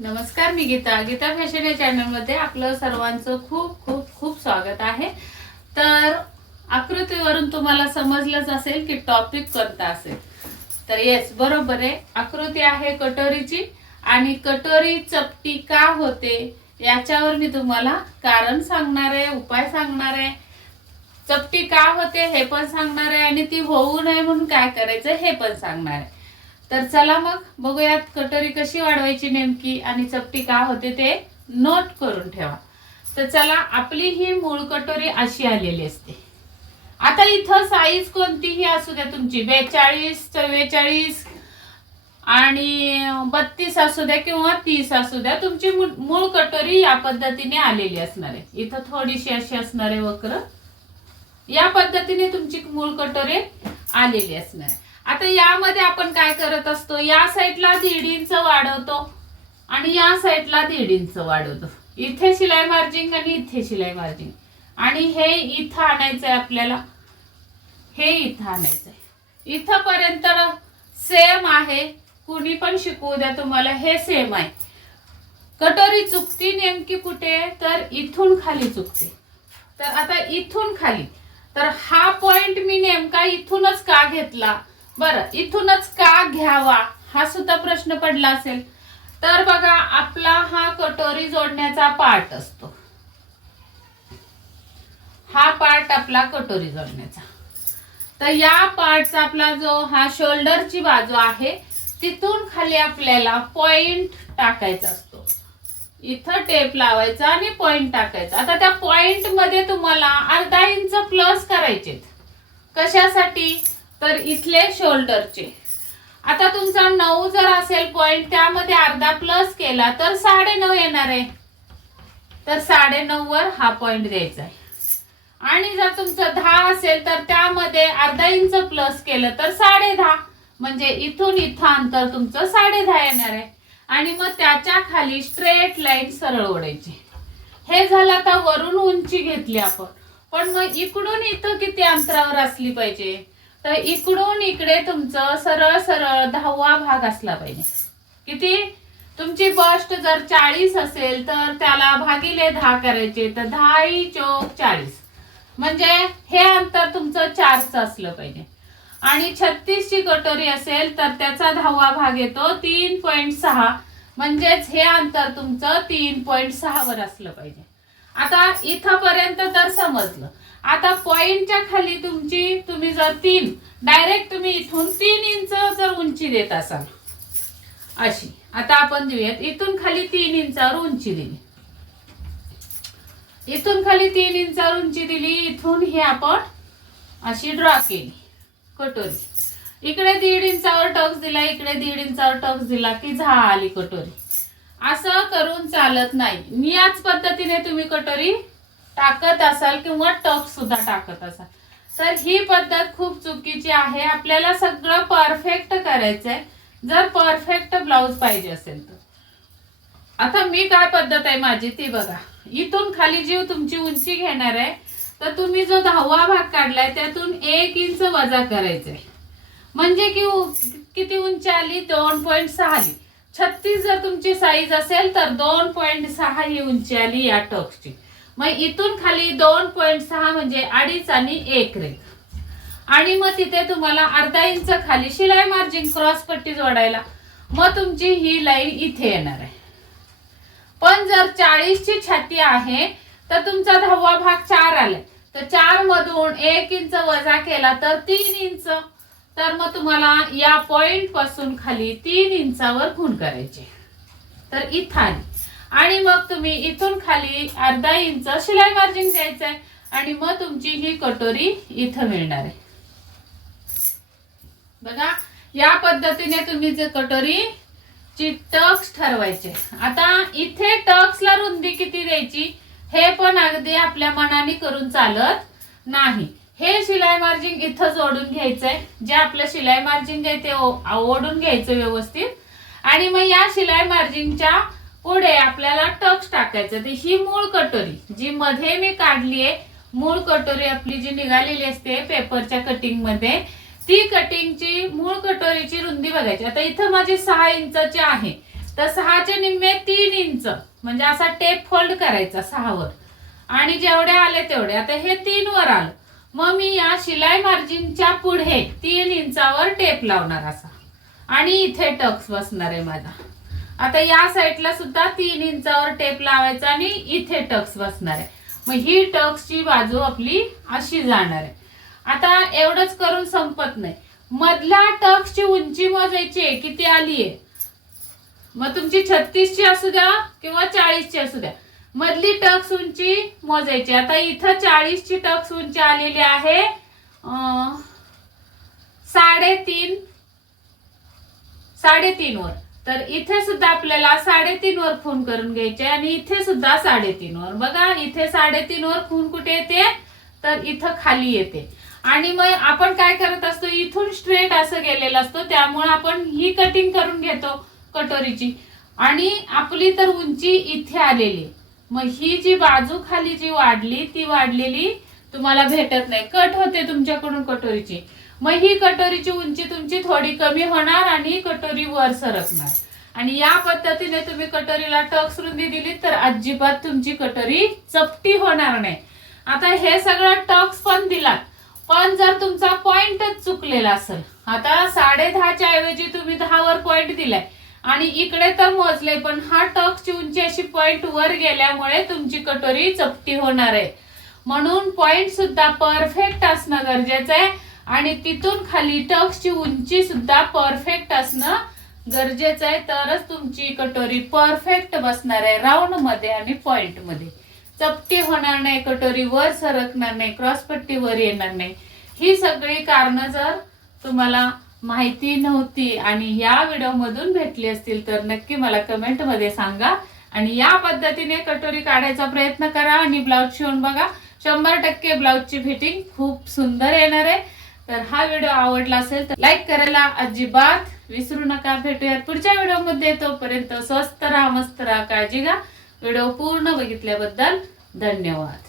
नमस्कार मी गीता. गीता फॅशन या चॅनलमध्ये आपलं सर्वांचं खूप खूप खूप स्वागत आहे. तर आकृतीवरून तुम्हाला समजलंच असेल की टॉपिक कोणता असेल. तर येस बरोबर आहे. आकृती आहे कटोरीची आणि कटोरी चपटी का होते याच्यावर मी तुम्हाला कारण सांगणार आहे उपाय सांगणार आहे. चपटी का होते हे पण सांगणार आहे आणि ती होऊ नये म्हणून काय करायचं हे पण सांगणार आहे. तर चला मग बघूयात कटोरी कशी वाढवायची नेमकी आणि चपटी का होते ते नोट करून ठेवा. तर चला आपली ही मूळ कटोरी अशी आलेली असते. आता इथं साईज कोणतीही असू द्या तुमची बेचाळीस चव्वेचाळीस आणि बत्तीस असू द्या किंवा तीस असू द्या तुमची मूळ- कटोरी या पद्धतीने आलेली असणार आहे. इथं थोडीशी अशी असणार आहे वक्र. या पद्धतीने तुमची मूळ कटोरी आलेली असणार आहे. आता यामध्ये आपण काय करत असतो? या साईडला दीड इंच वाढवतो आणि या साईडला दीड इंच वाढवतो. इथे शिलाई मार्जिंग आणि इथे शिलाई मार्जिंग आणि हे इथं आणायचंय आपल्याला. हे इथं आणायचंय. इथंपर्यंत सेम आहे. कुणी पण शिकवू द्या तुम्हाला हे सेम आहे. कटोरी चुकती नेमकी कुठे? तर इथून खाली चुकते. तर आता इथून खाली. तर हा पॉइंट मी नेमका इथूनच का घेतला? बरं इथूनच का घ्यावा? हा सुद्धा प्रश्न पडला असेल. तर बघा आपला हा कटोरी जोडण्याचा पार्ट असतो. हा पार्ट आपला कटोरी जोडण्याचा. तर या पार्टचा आपला जो हा शोल्डरची बाजू आहे तिथून खाली आपल्याला पॉइंट टाकायचा असतो. इथं टेप लावायचा आणि पॉइंट टाकायचा. आता त्या पॉइंटमध्ये तुम्हाला अर्धा इंच प्लस करायचे कशासाठी? तर इथले शोल्डरचे आता तुमचा नऊ जर असेल पॉईंट त्यामध्ये अर्धा प्लस केला तर साडे नऊ येणार आहे. तर साडे नऊ वर हा पॉईंट द्यायचा आहे. आणि जर तुमचं दहा असेल तर त्यामध्ये अर्धा इंच प्लस केलं तर साडे दहा म्हणजे इथून इथं अंतर तुमचं साडे दहा येणार आहे. आणि मग त्याच्याखाली स्ट्रेट लाईन सरळ ओढायची. हे झालं आता वरून उंची घेतली आपण. पण मग इकडून इथं किती अंतरावर असली पाहिजे? तर इकडून इकडे तुमचं सरळ सरळ दहावा भाग असला पाहिजे. किती? तुमची बस्ट जर चाळीस असेल तर त्याला भागिले दहा करायचे तर दहा चौक चाळीस. म्हणजे हे अंतर तुमचं चारचं असलं पाहिजे. आणि छत्तीसची कटोरी असेल तर त्याचा दहावा भाग येतो तीन पॉईंट सहा. म्हणजेच हे अंतर तुमचं तीन पॉईंट सहावर असलं पाहिजे. आता इथपर्यंत तर समजलं. आता पॉइंटच्या खाली तुमची तुम्ही जर तीन डायरेक्ट तुम्ही इथून तीन इंच जर उंची देत असाल. अशी. आता आपण देऊयात इथून खाली तीन इंचावर उंची दिली. इथून खाली तीन इंचावर उंची दिली इथून हे आपण अशी ड्रॉ केली. कटोरी. इकडे दीड इंचावर टक्स दिला इकडे दीड इंचावर टक्स दिला की झाली कटोरी. असं करून चालत नाही. मी याच पद्धतीने तुम्ही कटोरी टाकत असाल किंवा टप सुद्धा टाकत असाल. तर ही पद्धत खूप चुकीची आहे. आपल्याला सगळं परफेक्ट करायचंय. जर परफेक्ट ब्लाऊज पाहिजे असेल तर. आता मी काय पद्धत आहे माझी ती बघा. इथून खाली जीव तुमची उंची घेणार आहे. तर तुम्ही जो दहावा भाग काढलाय त्यातून एक इंच वजा करायचंय. म्हणजे की किती उंची आली? दोन पॉईंट सहा आली. छत्तीस जर तुमची साईज असेल तर दोन पॉईंट सहा ही उंची आली या टॉक्सची मग इथून खाली दोन पॉईंट सहा म्हणजे अडीच आणि एक रेख आणि मग तिथे तुम्हाला अर्धा इंच खाली शिलाई मार्जिन क्रॉस पट्टी जोडायला. मग तुमची ही लाईन इथे येणार आहे. पण जर चाळीसची छाती आहे तर तुमचा दहावा भाग चार आलाय. तर चार मधून एक इंच वजा केला तर तीन इंच. तर मग तुम्हाला या पॉइंटपासून खाली तीन इंचावर खून करायचे. तर इथं आणि मग तुम्ही इथून खाली अर्धा इंच शिलाई मार्जिन द्यायचं आहे आणि मग तुमची ही कटोरी इथं मिळणार आहे. बघा या पद्धतीने तुम्ही जे कटोरी ची टक्स ठरवायचे. आता इथे टक्सला रुंदी किती द्यायची हे पण अगदी आपल्या मनाने करून चालत नाही. हे शिलाई मार्जिन इथं जोडून घ्यायचंय. जे आपलं शिलाई मार्जिन आहे ते ओढून घ्यायचं व्यवस्थित. आणि मग या शिलाई मार्जिनच्या पुढे आपल्याला टक्स टाकायचं. तर ही मूळ कटोरी जी मध्ये मी काढली आहे मूळ कटोरी आपली जी निघालेली असते पेपरच्या कटिंगमध्ये ती कटिंगची मूळ कटोरीची रुंदी बघायची. आता इथं माझी सहा इंचची आहे. तर सहाचे निम्मे तीन इंच म्हणजे असा टेप फोल्ड करायचा सहावर. आणि जेवढे आले तेवढे. आता हे तीन वर आलं. मग मी या शिलाई मार्जिनच्या पुढे तीन इंचावर टेप लावणार असा. आणि इथे टक्स बसणार आहे माझा. आता या साईडला सुद्धा तीन इंचावर टेप लावायचा आणि इथे टक्स बसणार आहे. मग ही टक्सची बाजू आपली अशी जाणार आहे. आता एवढंच करून संपत नाही. मधल्या टक्सची उंची मोजायची आहे किती आली आहे? मग तुमची छत्तीसची असू द्या किंवा चाळीसची असू द्या. मधली टक्स उंची मोजायची. आता इथं चाळीसची टक्स उंची आलेली आहे. साडेतीन साडेतीन वर. तर इथे सुद्धा आपल्याला साडेतीन वर खून करून घ्यायचे आणि इथे सुद्धा साडेतीन वर. बघा इथे साडेतीन वर खून कुठे येते? तर इथं खाली येते. आणि मग आपण काय करत असतो? इथून स्ट्रेट असं गेलेलं असतो. त्यामुळे आपण ही कटिंग करून घेतो कटोरीची. आणि आपली तर उंची इथे आलेली. मग ही जी बाजू खाली जी वाढली ती वाढलेली तुम्हाला भेटत नाही. कट होते तुमच्याकडून कटोरीची. मग ही कटोरीची उंची तुमची थोडी कमी होणार आणि कटोरी वर सरकणार. आणि या पद्धतीने तुम्ही कटोरीला टक्स रुंदी दिली तर अजिबात तुमची कटोरी चपटी होणार नाही. आता हे सगळं टक्स पण दिलात. पण जर तुमचा पॉइंटच चुकलेला असेल आता साडे दहाच्या ऐवजी तुम्ही दहावर पॉइंट दिलाय. आणि इकडे तर मोजले पण हा टक्सची उंची अशी पॉइंट वर गेल्यामुळे तुमची कटोरी चपटी होणार आहे. म्हणून पॉइंट सुद्धा परफेक्ट असणं गरजेचं आहे. आणि तिथून खाली टक्सची उंची सुद्धा परफेक्ट असणं गरजेचं आहे. तरच तुमची कटोरी परफेक्ट बसणार आहे. राऊंडमध्ये आणि पॉइंटमध्ये. चपटी होणार नाही कटोरी वर सरकणार नाही क्रॉसपट्टी वर येणार नाही. ही सगळी कारणं जर तुम्हाला माहिती नव्हती आणि ह्या व्हिडिओमधून भेटली असतील तर नक्की मला कमेंटमध्ये सांगा. आणि या पद्धतीने कटोरी काढायचा प्रयत्न करा आणि ब्लाऊज शिवून बघा. शंभर टक्के ब्लाऊजची फिटिंग खूप सुंदर येणार आहे. तर हा व्हिडिओ आवडला असेल तर लाईक करायला अजिबात विसरू नका. भेटूयात पुढच्या व्हिडिओमध्ये तोपर्यंत स्वस्त राहा मस्त राहा काळजी घ्या. व्हिडिओ पूर्ण बघितल्याबद्दल धन्यवाद.